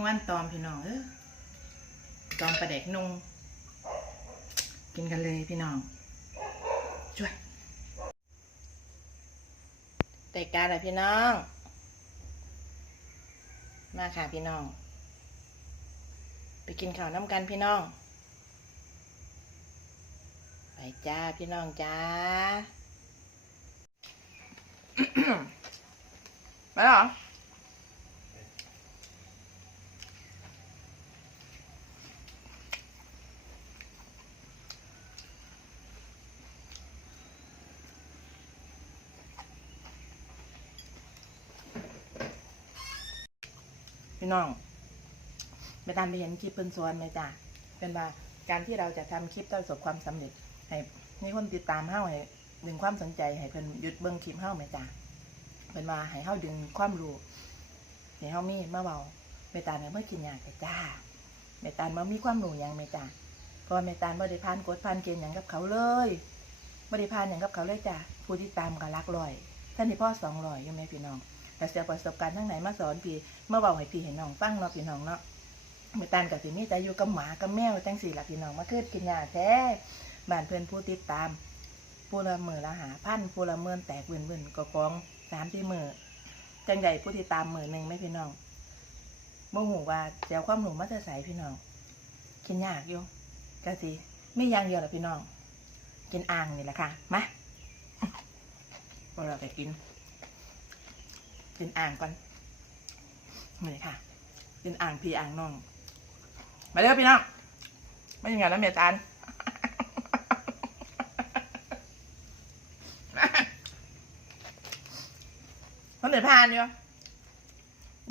งวันตอมพี่น้องเออตอมปลาแดกนงกินกันเลยพี่น้องช่วยแต่การอะไรพี่น้อง มาค่ะพี่น้อง ไปกินข้าวน้ำกันพี่น้อง ไปจ้าพี่น้องจ้าไปหรอ พี่น้องไปตามไปเห็นคลิปเพิ่นสวนไหมจ้ะเป็นว่าการที่เราจะทำคลิปประสบความสำเร็จให้มีคนติดตามเฮาให้ดึงความสนใจให้เพิ่นหยุดเบิ่งคลิปเฮาไหมจ้ะเป็นว่าให้เฮาดึงความรู้ให้เฮามีมาเบาเมตาเนี่ยเมื่อกินยาแต่จ้าเมตาบ่มีความรู้ยังไหมจ้ะเพราะว่าเมตาบ่ได้ผ่านกฎผ่านเกณฑ์หยังกับเขาเลยบ่ได้ผ่านหยังกับเขาเลยจ้ะผู้ที่ตามก็หลักร้อยท่านที่พ่อสองร้อยอยู่ไหมพี่น้อง แต่เสียประสบการณ์ทั้งไหนมาสอนพี่เมื่อเบาให้พี่ให้น้องฟังเนาะพี่น้องเนาะเมื่อตานกับสิมีแต่อยู่กับหมากับแมวจังสี่ละพี่น้องมาเกิดกินยาแท้บ้านเพื่อนผู้ติดตามผู้ละมื่นละหาพันผู้ละเมื่นแตกวินวินก็กองสามที่มือจังใดผู้ติดตามมื่นหนึ่งไม่พี่น้องโมหูว่าเจ้าความหนูมมาจะใส่พี่น้องกินยากอยู่กะสิไม่ย่างเดียวหละพี่น้อง กินอ่างนี่แหละค่ะมาพอเราไปกิน กินอ่างก่อนนี่ค่ะกินอ่างพี่อ่างน้อง มาเด้อพี่น้อง ไม่ยังไงแล้วเมียจานมันเดือดพานอยู่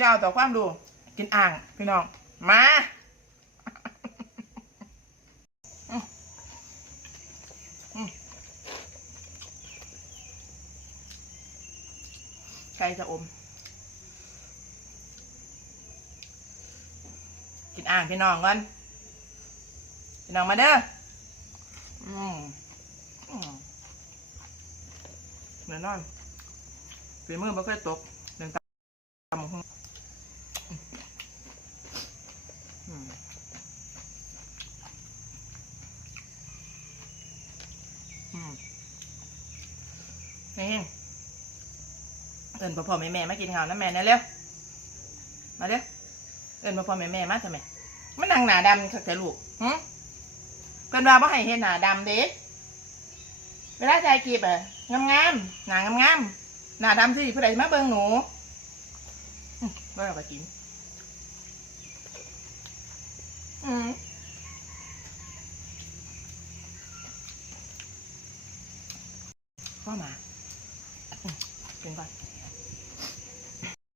ยาวต่อความดู กินอ่างพี่น้อง มาอืมอืมไก่จะอม กินอ่างพี่น้องก่อนพี่น้องมาเด้ออืมอืมเนื้อนอนฝีมือไม่เคยตกเดินตามหงอืมอืมนี่เอินพ่อพ่อแม่แม่มากินข้าวนะแม่เนะเร็วมาเร็ว เอินมาพ่อแม่แม่มาทำไมมันนางหนาดำคักแต่ลูกหึเพิ่นว่าบ่ให้เห็นหนาดำเด้เวลาใจกีบอะงามงามๆหนางามงามๆหนาดำสิผู้ใดมาเบิ่งหนูหึบ่เอาไปกิน อืมพ่อมาอืมกินก่อน